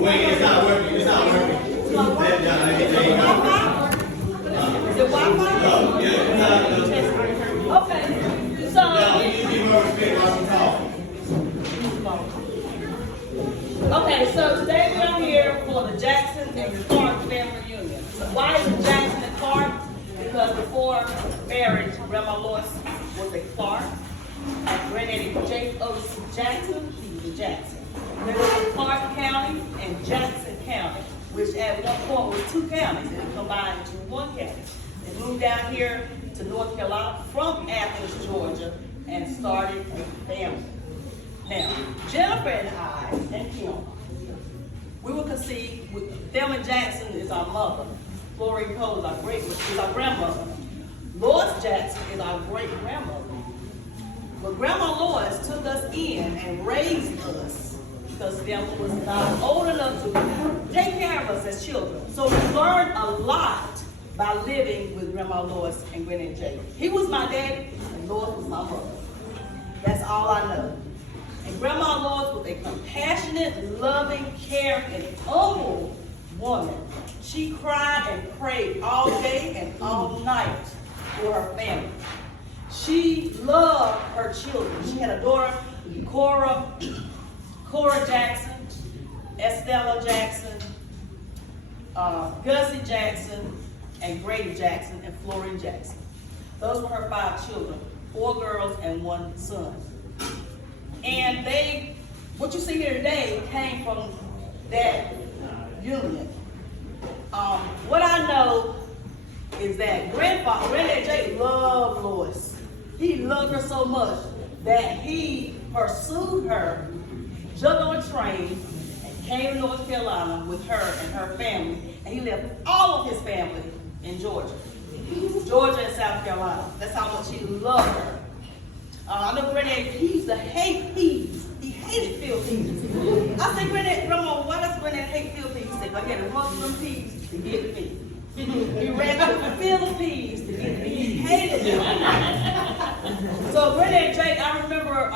Wait, it's not working. It's not working. Is it Wi-Fi? No, yeah, it's not. Okay. So. No, you need to be more respect while you talk. Okay, so today we are here for the Jackson and Clarke family reunion. So why is it Jackson and Clarke? Because before marriage, Grandma Lois was a Clarke, and Granddaddy Otis Jackson, he was a Jackson. There was Clarke County and Jackson County, which at one point was two counties, and combined into one county. They moved down here to North Carolina from Athens, Georgia, and started a family. Now, Jennifer and I and Kim, we were conceived with Thelma Jackson is our mother. Florine Cole is our grandmother. Lois Jackson is our great grandmother. But Grandma Lois took us in and raised us because Thelma was not old enough to take care of us as children. So we learned a lot by living with Grandma Lois and Granddaddy Jay. He was my daddy and Lois was my mother. That's all I know. And Grandma Lois was a compassionate, loving, caring, and humble woman. She cried and prayed all day and all night for her family. She loved her children. She had a daughter, Cora Jackson, Estella Jackson, Gussie Jackson, and Grady Jackson, and Florine Jackson. Those were her 5 children, 4 girls and 1 son. And what you see here today came from that union. What I know is that Granddaddy Jay loved Lois. He loved her so much that he pursued her, jumped on a train, and came to North Carolina with her and her family. And he left all of his family in Georgia and South Carolina. That's how much he loved her. I know Granddaddy, he used to hate peas. He hated field peas. I said, Grandma, why does Granddaddy hate field peas? He said, I had to run some peas to get to me. He ran to the field of peas to get to me. He hated them. So Granddaddy Jake, I remember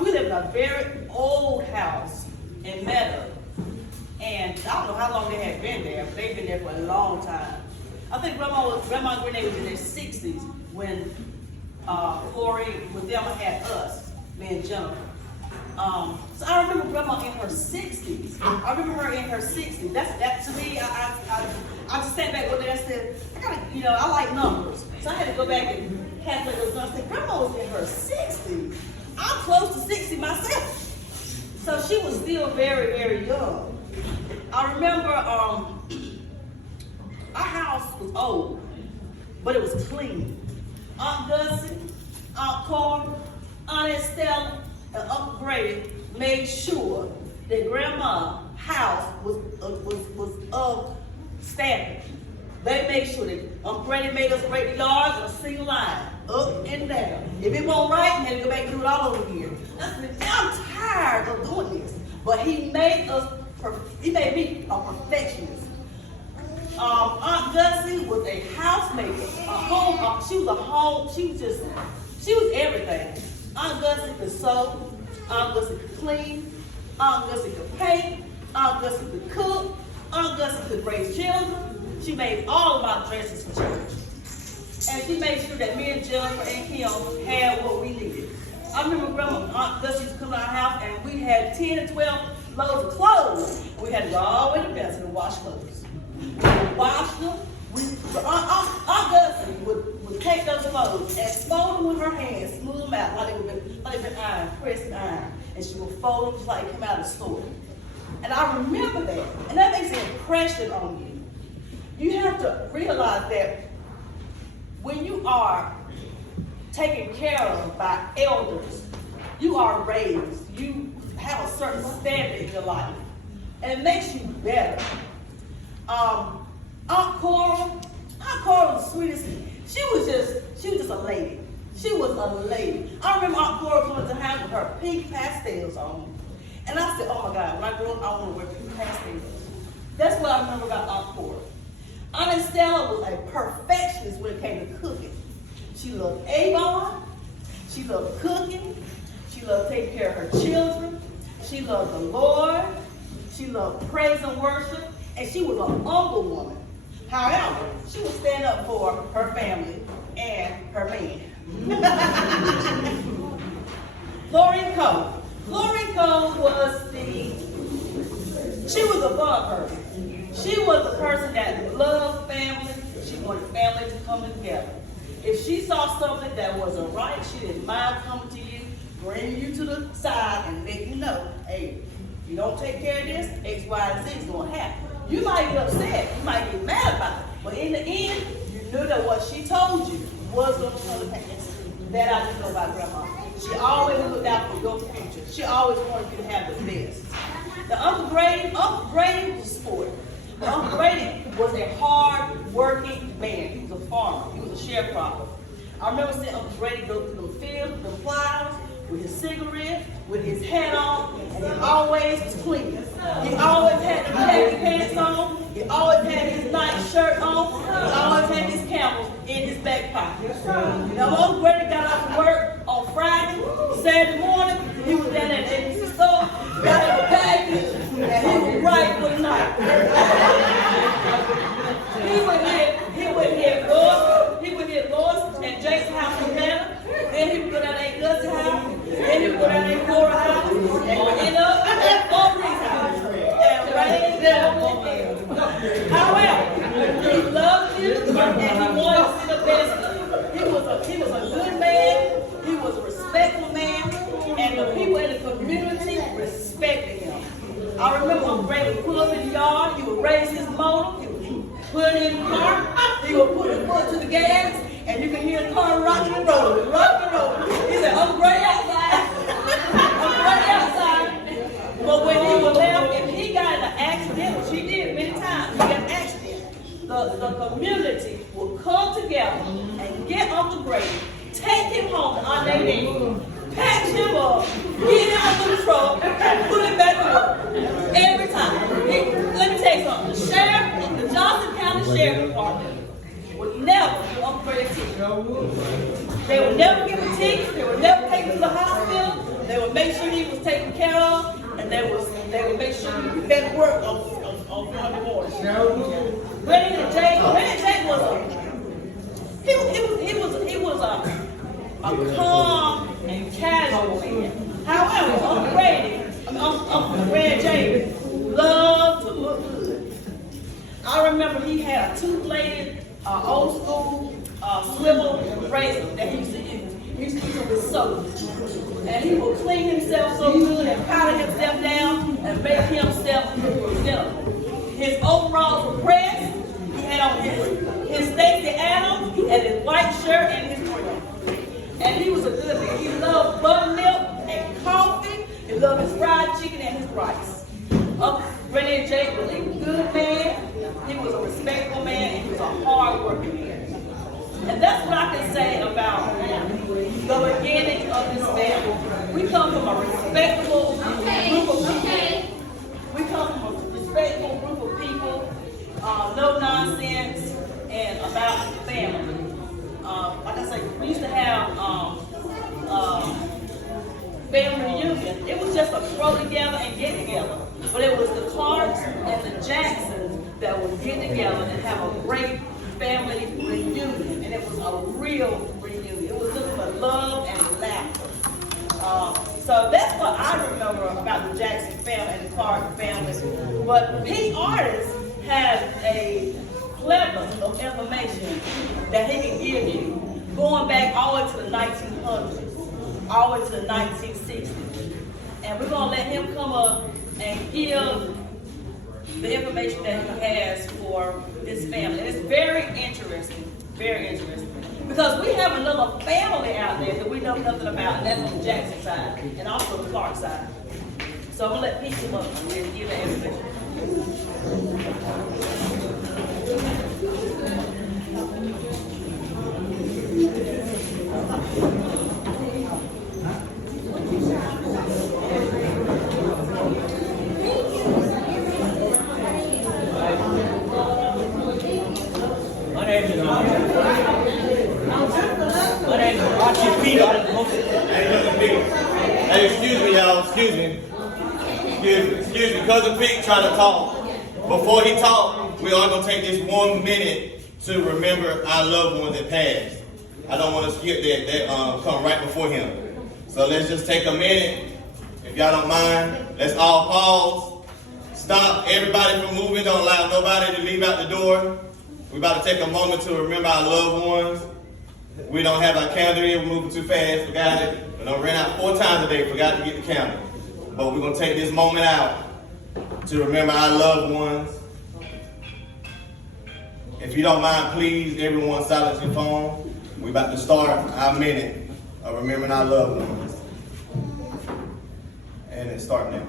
we lived in a very old house in Meadow. And I don't know how long they had been there, but they've been there for a long time. I think Grandma and Granddaddy was in their 60s when Thelma had us, me and Jennifer. So I remember Grandma in her 60s. I remember her in her 60s. That to me, I just sat back one day and said, I like numbers. So I had to go back and calculate those numbers. I said, Grandma was in her 60s. I'm close to 60 myself. So she was still very, very young. I remember our house was old, but it was clean. Aunt Gussie, Aunt Cora, Aunt Estella, and Uncle Grady made sure that Grandma's house was of standard. They made sure that Uncle Grady made us break the yards in a single line, up and down. If it wasn't right, we had to go back and do it all over again. I said, I'm tired of doing this. But he made me a perfectionist. Aunt Gussie was a housemaker, she was everything. Aunt Gussie could sew, Aunt Gussie could clean, Aunt Gussie could paint, Aunt Gussie could cook, Aunt Gussie could raise children. She made all of my dresses for church. And she made sure that me and Jennifer and Kim had what we needed. I remember Aunt Gussie used to come to our house and we had 10 and 12 loads of clothes. We had to go all the way to the basket and wash clothes. We would wash them. Aunt Gussie would take those clothes and fold them with her hands, smooth them out like they've been ironed, pressed iron. And she would fold them just like they come out of the store. And I remember that. And that makes an impression on you. You have to realize that when you are taken care of by elders, you are raised. You have a certain standard in your life. And it makes you better. Aunt Cora was the sweetest. She was just a lady. She was a lady. I remember Aunt Cora coming to the house with her pink pastels on. And I said, oh my God, when I grow up, I want to wear pink pastels. That's what I remember about Aunt Cora. Aunt Estella was a perfectionist when it came to cooking. She loved Avon. She loved cooking. She loved taking care of her children. She loved the Lord. She loved praise and worship, and she was an humble woman. However, she would stand up for her family and her man. Clarke she was a fun person. She was the person that loved family. She wanted family to come together. If she saw something that wasn't right, she didn't mind coming to you, bringing you to the side and letting you know, hey, if you don't take care of this, X, Y, and Z is going to happen. You might get upset. You might get mad about it. But in the end, you knew that what she told you was going to come to pass. That I just know about Grandma. She always looked out for your future. She always wanted you to have the best. The Uncle Grady was a sport. Uncle Grady was a hard-working man. He was a farmer. He was a sharecropper. I remember seeing Uncle Grady go through the fields, the flowers, with his cigarette, with his hat on, and he always was clean. He always had the khaki pants on. He always had his nice shirt on. He always had his camels in his back pocket. Now, Uncle Grady got off from work on Friday, Saturday morning. He was down at the store, got him a package, and he was right for the night. He would hit Lois and Jake's house in Atlanta. Then he would go down to Aunt Gus's house. Then he would go down to Aunt Cora's house. And would end up at Aubrey's house. And rain down on him. However, he loved you and he wanted to see the best of you. He was a good man. He was a respectful man. And the people in the community respected him. I remember Uncle Ray would pull up in the yard. He would raise his motor. He would put it in the car. He would put his foot to the gas. And you can hear the car rocking and rolling, rocking and rolling. He said, Uncle Ray outside. Uncle Ray outside. But when he was left, if he got in an accident, which he did many times, he got an accident, the community would come together and get Uncle Grady, take him home on their knee, patch him up, get him out of the truck, and put him back to work. Every time. Let me tell you something. The sheriff, the Johnson County Sheriff Department, would never upgrade a ticket. They would never give a ticket. They would never take him to the hospital. They would make sure he was taken care of, and they would make sure he was back to work on Monday morning. Brandon Jake was a calm and casual man. However, Uncle Red Jake loved to look good. I remember he had a two-bladed, old school swivel razor that he used to use. He used to use it with soap. And he would clean himself so good and powder himself down and make himself presentable. His overalls were pressed. He had on his Stacey Adams and his white shirt and his grill. And he was a good man. He loved buttermilk and coffee. He loved his fried chicken and his rice. Renee Jake was a good man. He was a respectable man, and he was a hard-working man. And that's what I can say about the beginning of this family. We come from a respectable group of people. We come from a respectable group of people, no nonsense, and about family. Like I say, we used to have family reunion. It was just a throw together and get together. But it was the Clarks and the Jacksons that would get together and have a great family reunion. And it was a real reunion. It was nothing but love and laughter. So that's what I remember about the Jackson family and the Clarke family. But Pete Otis has a plethora of information that he can give you going back all the way to the 1900s, all the way to the 1960s. And we're going to let him come up and give the information that he has for this family. And it's very interesting, because we have another family out there that we know nothing about, and that's on the Jackson side, and also the Clarke side. So I'm going to let Pete come up and give that information. Hey, excuse me, y'all. Excuse me. Excuse me, Cousin Pete trying to talk. Before he talk, we are gonna take this 1 minute to remember our loved ones that passed. I don't want to skip that come right before him. So let's just take a minute. If y'all don't mind, let's all pause. Stop everybody from moving. Don't allow nobody to leave out the door. We're about to take a moment to remember our loved ones. We don't have our calendar here. We're moving too fast. Forgot it. We don't ran out 4 times a day. Forgot to get the calendar. But we're going to take this moment out to remember our loved ones. If you don't mind, please, everyone silence your phone. We're about to start our minute of remembering our loved ones. And it start now.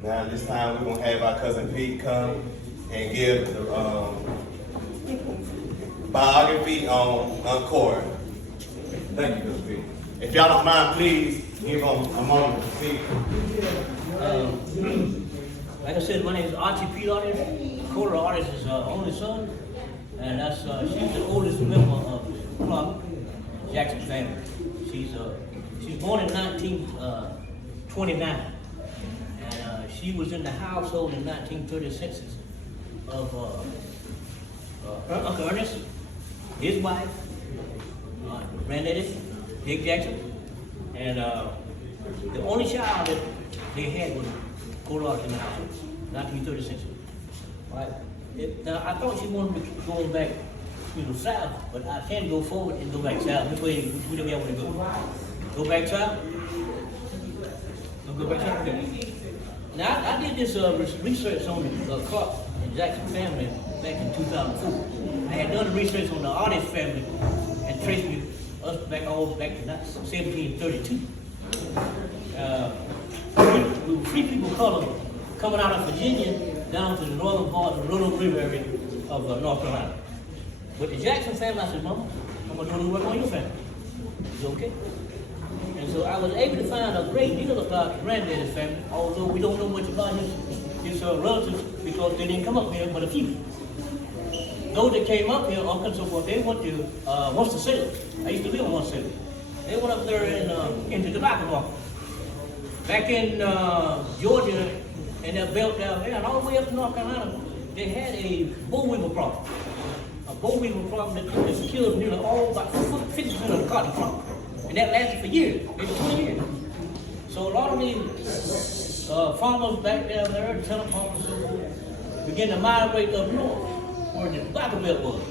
Now this time we're gonna have our cousin Pete come and give the biography on Clarke. Thank you, Cousin Pete. If y'all don't mind, please give him a moment to speak. Like I said, my name is Archie Pete Otis. Clarke Otis is her only son, and that's she's the oldest member of the Clarke Jackson family. She's born in 1929. She was in the household in 1930 census of Uncle Ernest, his wife, granddaddy, Dick Jackson, and the only child that they had was Clarke in the household, 1930 census. Right? Now I thought she wanted me to go back, south, but I can't go forward and go back south. Which way we don't want to go? Go back south? Go back south? Okay. Now, I did this research on the Clarke and Jackson family back in 2004. I had done the research on the Otis family and traced us back to 1732. We were free people of color coming out of Virginia down to the northern part of the Roanoke River area of North Carolina. But the Jackson family, I said, Mama, I'm going to do the work on your family. Is it okay? And so I was able to find a great deal about Granddaddy's family, although we don't know much about his relatives because they didn't come up here but a few. Those that came up here, uncle and so forth, they went to Winston-Salem. I used to live in Winston-Salem. They went up there into the tobacco market. Back in Georgia and that belt down there, and all the way up to North Carolina, they had a boll weevil problem. A boll weevil problem that killed nearly about 50% of the cotton crop. And that lasted for years, maybe 20 years. So a lot of these farmers back down there, the tenant farmers and so forth, began to migrate up north, where the tobacco belt was.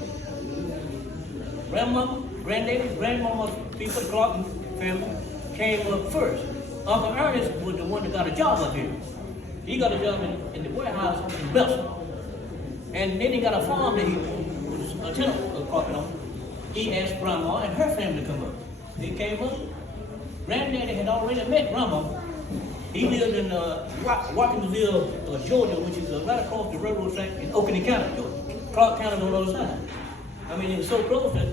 Grandmama, granddaddy, grandmama, people, the Clarke family, came up first. Uncle Ernest was the one that got a job up here. He got a job in the warehouse in Belson. And then he got a farm that he was a tenant of Clarke on. He asked Grandma and her family to come up. They came up. Granddaddy had already met Grandma. He lived in Watkinsville, Georgia, which is right across the railroad track in Oakland County, Georgia. Clarke County on the other side. I mean, it was so close that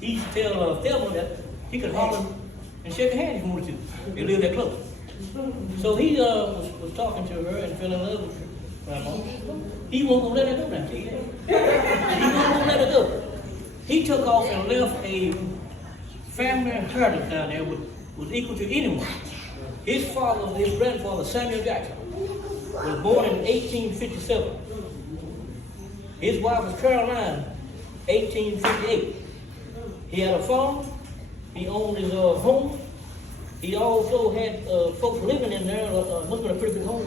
he used to tell Thelma that he could holler and shake her hand if he wanted to. They lived that close. So he was talking to her and fell in love with her, Grandma. He wasn't going to let her go now. He wasn't going to let her go. He took off and left a family inheritance down there was equal to anyone. His grandfather, Samuel Jackson, was born in 1857. His wife was Caroline, 1858. He had a farm. He owned his home. He also had folks living in there, living in a pretty big home,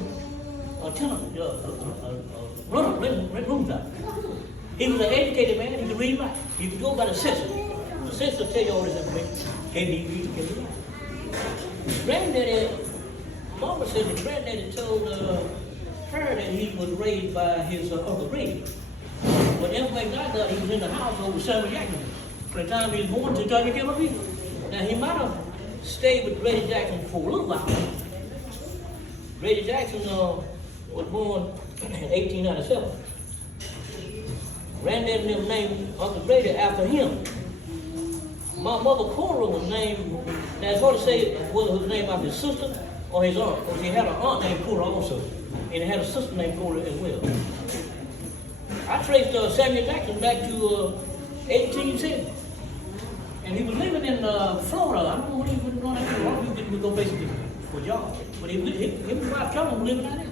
a tenant, rent rooms out. He was an educated man. He could read and write. He could go by the census. The census will tell you all this information. Can he read? Can he write? Granddaddy, Mama said that Granddaddy told her that he was raised by his Uncle Grady. But information I got, he was in the household with Samuel Jackson. From the time he was born to the time he came up here. Now he might have stayed with Grady Jackson for a little while. Grady Jackson was born in 1897. Granddad and them named Uncle Grady after him. My mother Cora was named, now it's hard to say whether it was named after his sister or his aunt, because he had an aunt named Cora also, and he had a sister named Cora as well. I traced Samuel Jackson back to 1870, and he was living in Florida. I don't know what he was doing out there. A lot of people didn't go basically for jobs, but him and his wife Carolyn were living out there.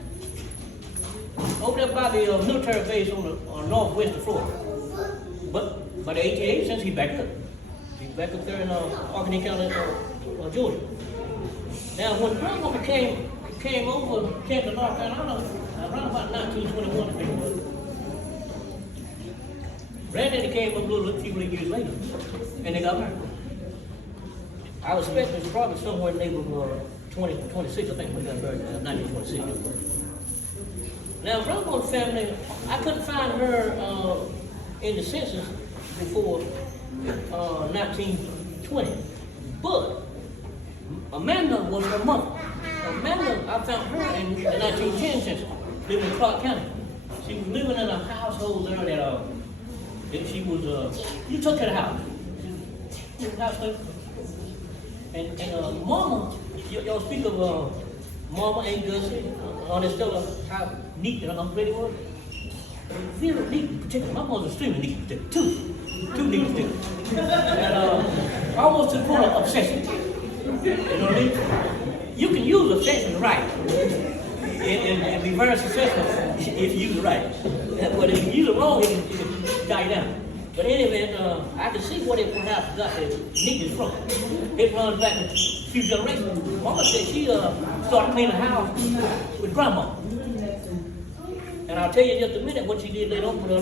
Over there by the military base on the northwest of Florida. But by the 1880s, since he's back up. He's back up there in Albany County, Georgia. Now, when grandmama came to North Carolina, around about 1921, I think it was. Granddaddy came up a few years later, and they got married. I was expecting it was probably somewhere in the neighborhood of 26, I think, when they got married, 1926. Now, grandma's family, I couldn't find her in the census before 1920, but Amanda was her mother. Amanda, I found her in the 1910 census, living in Clarke County. She was living in a household there that she was, you took her to the house. House there. And Mama, y'all speak of Mama and Gussie, on this stuff, how neat and Uncle Grady was. Very neat in particular. My mother's extremely neat in particular. Too neat in particular. And almost to the point of obsession. You know what I mean? You can use obsession right and be very successful if you use it right. But if you use it wrong, it can die down. But anyway, I can see what it perhaps got the neatness from. It runs back a few generations. Mama said she started cleaning the house with grandma. And I'll tell you in just a minute what she did later on with her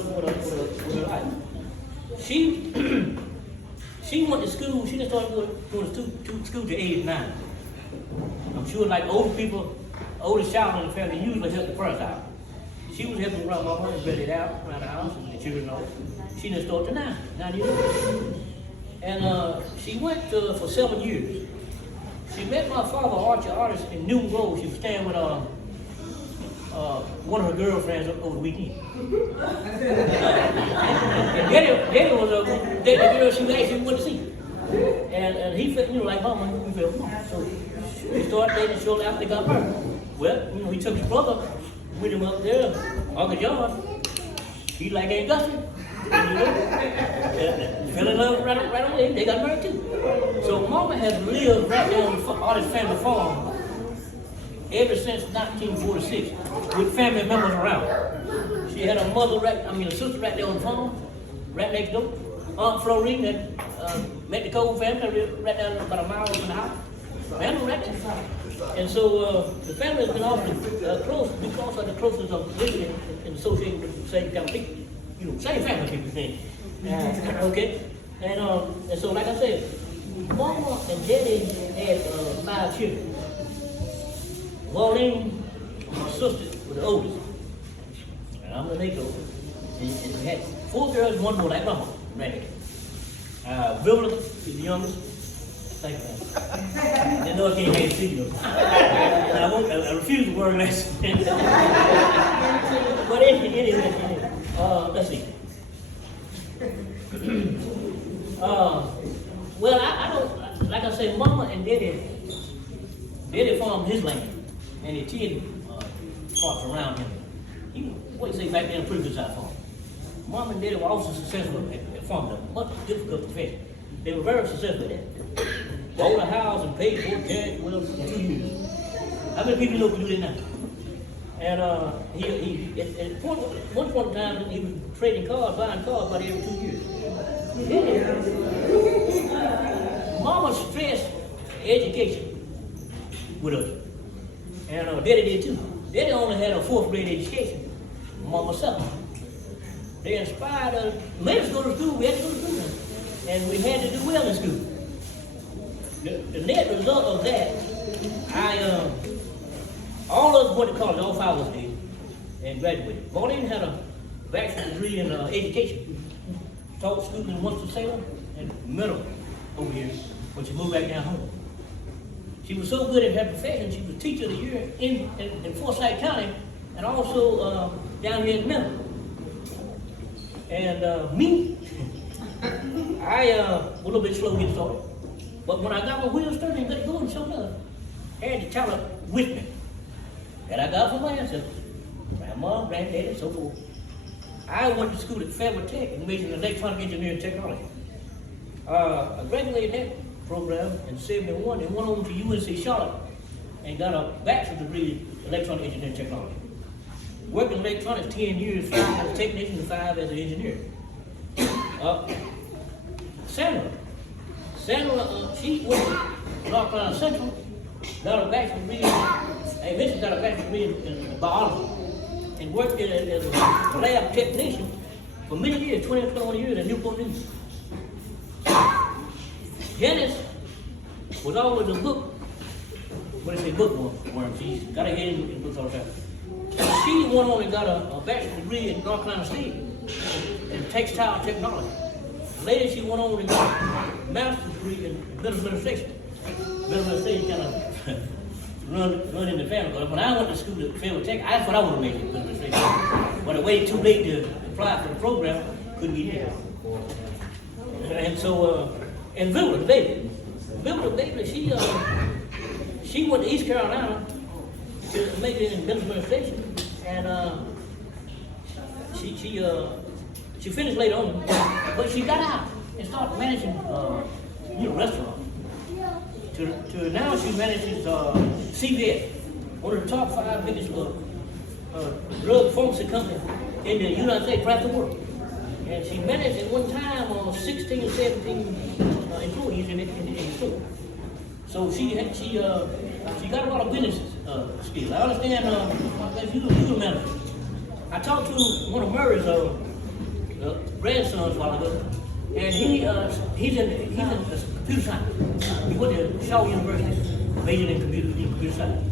life. She went to school. She didn't start going to school to age 9. I'm sure like old people, oldest child in the family usually help the first out. She was helping grandma and read it out around the house and the children know. She didn't start to 9 years old. And she went for 7 years. She met my father, Otis, in Newton Grove. She was staying with one of her girlfriends over the weekend. And Daddy was the girl she actually went to see. And he felt, like mama, we felt mama. So we started dating shortly after they got married. Well, he took his brother with him up there, Uncle John. He like Aunt Gussie. Fell in love right away. They got married too. So Mama has lived right there on Otis family farm ever since 1946 with family members around. She had a sister right there on the farm, right next door. Aunt Florine that met the Cole family right down about a mile from the house. Family right there. And so the family has been awfully close because of the closeness of living and associating with the same kind of people. Same family people thing. Okay? And so like I said, Mama and Daddy had 5 children. Pauline, my sister, was the oldest. And I'm the next oldest. And we had 4 girls and 1 boy, like Mama, Randy. Vivian is the youngest. Thank you. They know I can't have signals. I refuse to wear less. But anyway, let's see. Well, I don't, like I said, Mama and Daddy farmed his land, and he tilled crops around him. What do you say back then, a pretty good size farm. Mama and Daddy were also successful at farming, a much difficult profession. They were very successful at that. Bought a house and paid for it, cash well in 2 years. How many people know can do that now? And he at one point in time, he was trading cars, buying cars about every 2 years. Mama stressed education with us. And Daddy did too. Daddy only had a 4th grade education. Mama 7th. They inspired us, made us go to school, we had to go to school. And we had to do well in school. The net result of that, all of us went to college, all 5 of us did, and graduated. Pauline had a bachelor's degree in education. Taught school in Winston-Salem and middle over here when she moved back down home. She was so good at her profession, she was teacher of the year in Forsyth County and also down here in Memphis. And me, I was a little bit slow getting started. But when I got my wheels turning and got going, sure enough, I had the child with me. That I got from my ancestors, grandma, granddaddy, and so forth. I went to school at Fairwood Tech and majored in electronic engineering technology. I graduated that program in '71 and went on to UNC Charlotte and got a bachelor's degree in electronic engineering technology. Worked in electronics 10 years, 5 as a technician and 5 as an engineer. Sandra, she went to North Carolina Central, got a bachelor's degree, eventually got a bachelor's degree in biology, and worked as a lab technician for many years, 20 or 21 years at Newport News. Janice was always a book, what do they say, bookworm. She's got her head in books all the time. She went on and got a bachelor's degree at North Carolina State in textile technology. Later, she went on and got a master's degree in business administration. Business administration kind of run in the family. But when I went to school at Fairwood Tech, that's what I would have made, business administration. But I waited too late to apply for the program, couldn't get in. And so, and Vilma, the baby, she went to East Carolina to major in business administration, and she finished later on, but she got out and started managing restaurants. To now she manages CVS, one of the top 5 biggest drug pharmacy companies in the United States, perhaps the world. And she managed at one time 16 or 17 employees in the store. So she got a lot of business skills. I understand you manager. I talked to one of Murray's grandsons a while ago, and he's in computer science. He went to Shaw University, majored in computer science.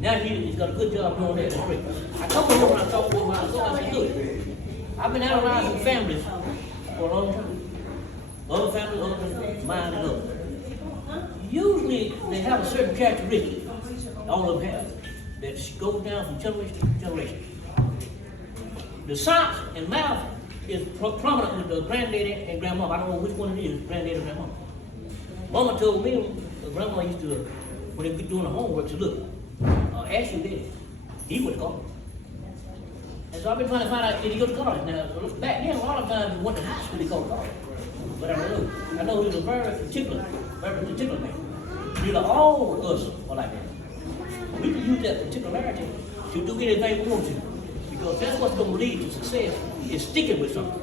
Now he's got a good job doing that. That's great. I told him when I talked to him a while ago, I said, look, I've been analyzing families for a long time. Other families, other mine, and others. Usually they have a certain characteristic, all of them have, that goes down from generation to generation. The socks and mouth is prominent with the granddaddy and grandma. I don't know which one it is, granddaddy or grandma. Mama told me, grandma used to, when they be doing the homework, to look, ask your daddy. He would call. And so I've been trying to find out, did he go to college? Now, back then, a lot of times, he went to high school, he called college. But I don't know. I know he was a very particular man. Nearly all of us are like that. We can use that particularity to do anything we want to. Because that's what's going to lead to success, is sticking with something.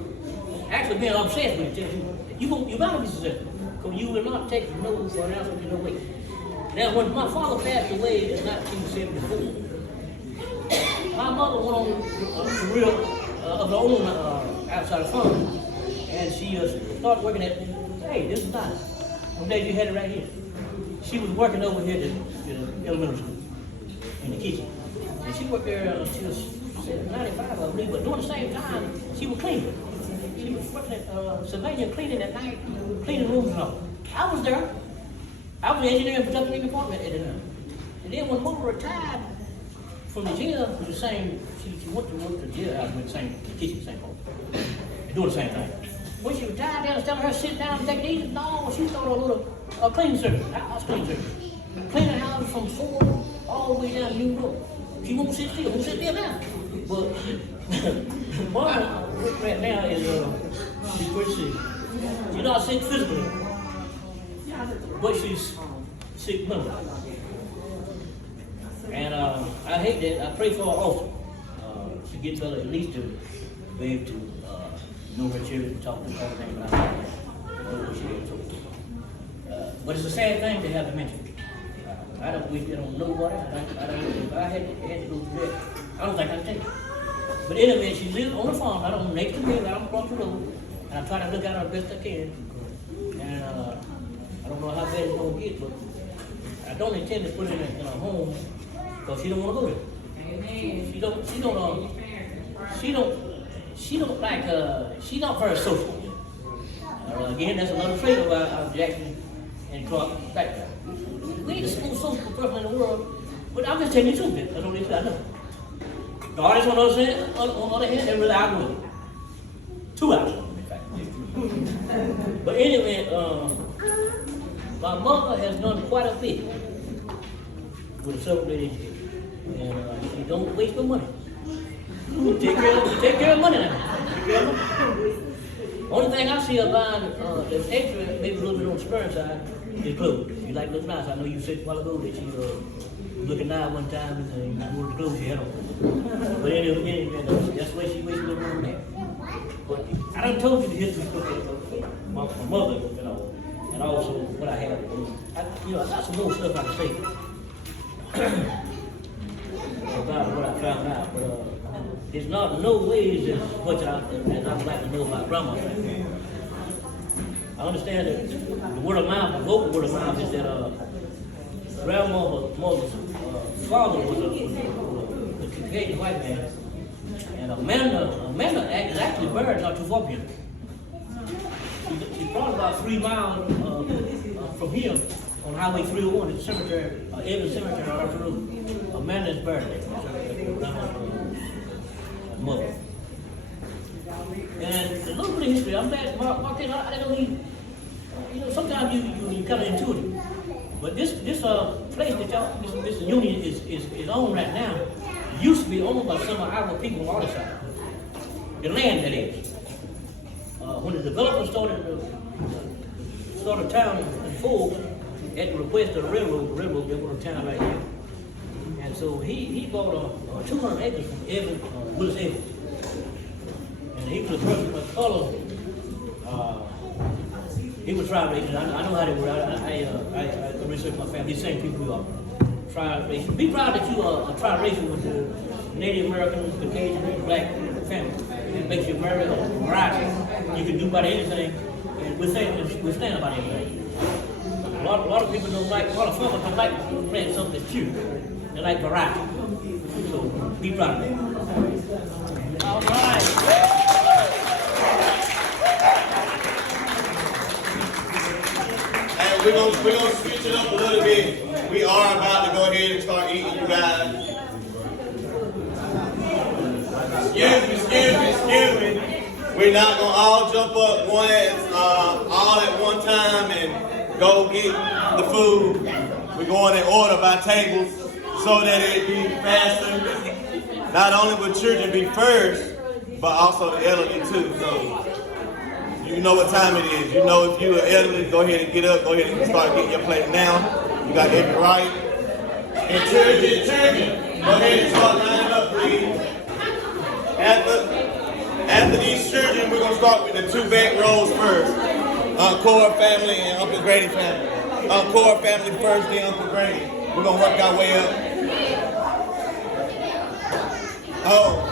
Actually being obsessed with it. You're bound to be successful. Because you will not take no for an answer to no way. Now, when my father passed away in 1974, my mother went on a career of her own outside of farm, and she started working at, hey, this is nice. One day she had it right here. She was working over here at the elementary school, in the kitchen. And she worked there until 95, I believe, but during the same time, she was cleaning. She was working at Civitian cleaning at night, cleaning rooms and all. I was there. I was the engineering production department at the time. And then when Mother retired from the jail, with the same, she went to work at the jailhouse with the same kitchen, same home, doing the same thing. When she retired, they was telling her to sit down and take it easy. No, she started a little cleaning service, house cleaning service. Cleaning the house from Ford all the way down to New York. She won't sit still, won't sit still now. But Mama right now is she's pretty sick. She's not sick physically, but she's sick mentally. And I hate that. I pray for her also to get better, at least to be able to know her children and talk to her everything about know what she is. But it's a sad thing to have dementia. I don't know what I don't know if I had to go through that. I don't think I can take it. But anyway, she lives on the farm. I don't next to me, I don't cross the road, and I try to look at her the best I can. And I don't know how bad it's gonna get, but I don't intend to put her in a home because she don't want to go there. Amen. She's not very social. Again, that's another trait of Jackson and Clarke background. We ain't the most social person in the world, but I'm just telling you the truth. That's what I know. The artists on the other hand, they're really outgoing. 2 hours, in fact. But anyway, my mother has done quite a bit with the celebrating, and she don't waste no money. You take care of money now. Take care of money. Only thing I see her buying that's extra, maybe a little bit on the spur side, is clothes. She like looking nice. I know you said a while ago that she was looking nice one time and you wore the clothes she had on. But anyway, that's the way she wastes a little money there. But I done told you the history of my mother, you know, and also what I have. I got some more stuff I can say about what I found out, but it's not no ways as much as I would like to know about grandma. I understand that the word of mouth, the local word of mouth, is that grandmother's father was a Caucasian white man, and Amanda is actually buried not too far from here. She's probably about 3 miles from here on Highway 301 at the cemetery, Evans Cemetery on our road. Amanda is buried there. Mother. And a little bit of history, I'm glad, Mark, I don't need, sometimes you kind of intuitive. But this place that y'all, this union is on right now, used to be owned by some of our people on the other side. The land, that is. When the developer started town in Ford, at the request of the railroad built a town right here. And so he bought 200 acres from Willis Evans. And he was a person of color. He was tri-racial. I know how they were. I researched my family. These same people we are. Tri-racial. Be proud that you are tri-racial with the Native Americans, Caucasian, and Black family. It makes you very variety. You can do about anything and withstand about anything. A lot of people don't like, a lot of farmers don't like playing something that's cute. They like variety. So be proud of that. All right. And we're gonna switch it up a little bit. We are about to go ahead and start eating, you guys. Excuse me. We're not gonna all jump up all at one time and go get the food. We're going in order by tables so that it be faster. Not only will children be first, but also the elderly too. So you know what time it is. You know if you're elderly, go ahead and get up. Go ahead and start getting your plate now. You got every right. And children, go ahead and start lining up, please. After these children, we're going to start with the 2 back rows first. Core family and Uncle Grady family. Core family first, then Uncle Grady. We're going to work our way up. Oh.